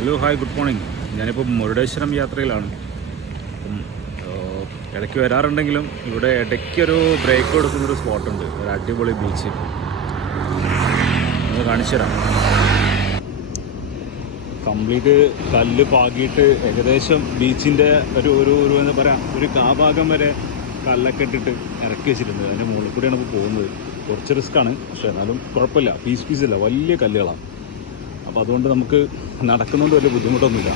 Hello hi good morning. ഞാനിപ്പോൾ മുരുടേശ്വരം യാത്രയിലാണ്. ഇടയ്ക്ക് വരാറുണ്ടെങ്കിലും ഇവിടെ ഇടയ്ക്കൊരു ബ്രേക്ക് കൊടുക്കുന്നൊരു സ്പോട്ടുണ്ട്, ഒരു അടിപൊളി ബീച്ച്. ഒന്ന് കാണിച്ചു തരാം. കംപ്ലീറ്റ് കല്ല് പാകിയിട്ട് ഏകദേശം ബീച്ചിൻ്റെ ഒരു എന്താ പറയുക, ഒരു കാഭാഗം വരെ കല്ലൊക്കെ ഇട്ടിട്ട് ഇറക്കി വെച്ചിട്ടുണ്ട്. അതിൻ്റെ മുകളിൽ കൂടെയാണ് ഇപ്പോൾ പോകുന്നത്. കുറച്ച് റിസ്ക്കാണ്, പക്ഷേ എന്നാലും കുഴപ്പമില്ല. പീസില്ല, വലിയ കല്ലുകളാണ്. അപ്പോൾ അതുകൊണ്ട് നമുക്ക് നടക്കുന്നതുകൊണ്ട് വലിയ ബുദ്ധിമുട്ടൊന്നുമില്ല.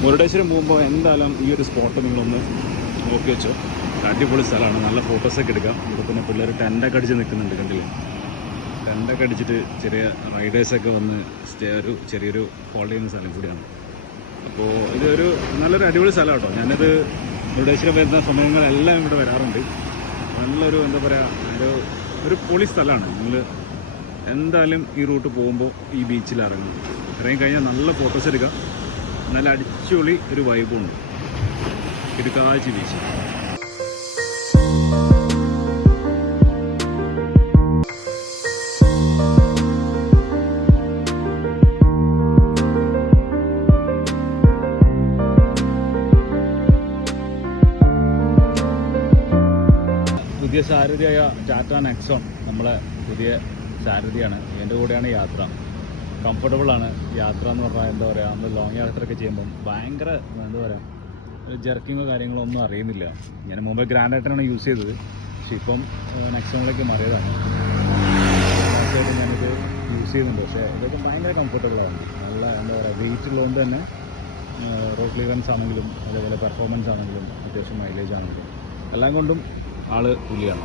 മുരുടേശ്വരം പോകുമ്പോൾ എന്തായാലും ഈ ഒരു സ്പോട്ട് നിങ്ങളൊന്ന് നോക്കി വെച്ചോ. അടിപൊളി സ്ഥലമാണ്, നല്ല ഫോട്ടോസൊക്കെ എടുക്കാം. ഇവിടെ പിന്നെ പിള്ളേർ ടെൻ്റൊക്കെ അടിച്ച് നിൽക്കുന്നുണ്ട്, കണ്ടില്ലേ? ടെൻ്റൊക്കെ അടിച്ചിട്ട് ചെറിയ റൈഡേഴ്സൊക്കെ വന്ന് ചെറിയൊരു ഹോൾഡ് ചെയ്യുന്ന സ്ഥലം കൂടിയാണ്. അപ്പോൾ ഇതൊരു നല്ലൊരു അടിപൊളി സ്ഥലം കേട്ടോ. ഞാനത് മുരുടേശ്വരം വരുന്ന സമയങ്ങളെല്ലാം ഇവിടെ വരാറുണ്ട്. നല്ലൊരു എന്താ പറയുക, ഒരു പൊളി സ്ഥലമാണ്. നിങ്ങൾ എന്തായാലും ഈ റൂട്ട് പോകുമ്പോൾ ഈ ബീച്ചിൽ ഇറങ്ങി കഴിഞ്ഞാൽ നല്ല ഫോട്ടോസ് എടുക്കാം. നല്ല അടിച്ചുപൊളി ഒരു വൈബും ഉണ്ട്. ഇടുക്കാച്ചി ബീച്ച്. പുതിയ സാരഥിയായ ടാറ്റ നെക്സോൺ നമ്മളെ പുതിയ സാരഥിയാണ്. എൻ്റെ കൂടെയാണ് യാത്ര. കംഫർട്ടബിളാണ് യാത്ര എന്ന് പറഞ്ഞാൽ. എന്താ പറയുക, നമ്മൾ ലോങ് യാത്രയൊക്കെ ചെയ്യുമ്പം ഭയങ്കര എന്താ പറയുക, ജർക്കിങ്ങോ കാര്യങ്ങളോ ഒന്നും അറിയുന്നില്ല. ഞാൻ മുമ്പ് ഗ്രാൻഡായിട്ടാണ് യൂസ് ചെയ്തത്, പക്ഷേ ഇപ്പം നെക്സോണിലേക്ക് മാറിയതാണ്. തീർച്ചയായിട്ടും ഞാനിത് യൂസ് ചെയ്യുന്നുണ്ട്. പക്ഷേ ഇതൊക്കെ ഭയങ്കര കംഫർട്ടബിളാണ്. നല്ല എന്താ പറയുക, വെയിറ്റ് ഉള്ളതുകൊണ്ട് തന്നെ റോഡ് ക്ലിയറൻസ് ആണെങ്കിലും അതേപോലെ പെർഫോമൻസ് ആണെങ്കിലും അത്യാവശ്യം മൈലേജ് ആണെങ്കിലും എല്ലാം കൊണ്ടും ആള് പുലിയാണ്.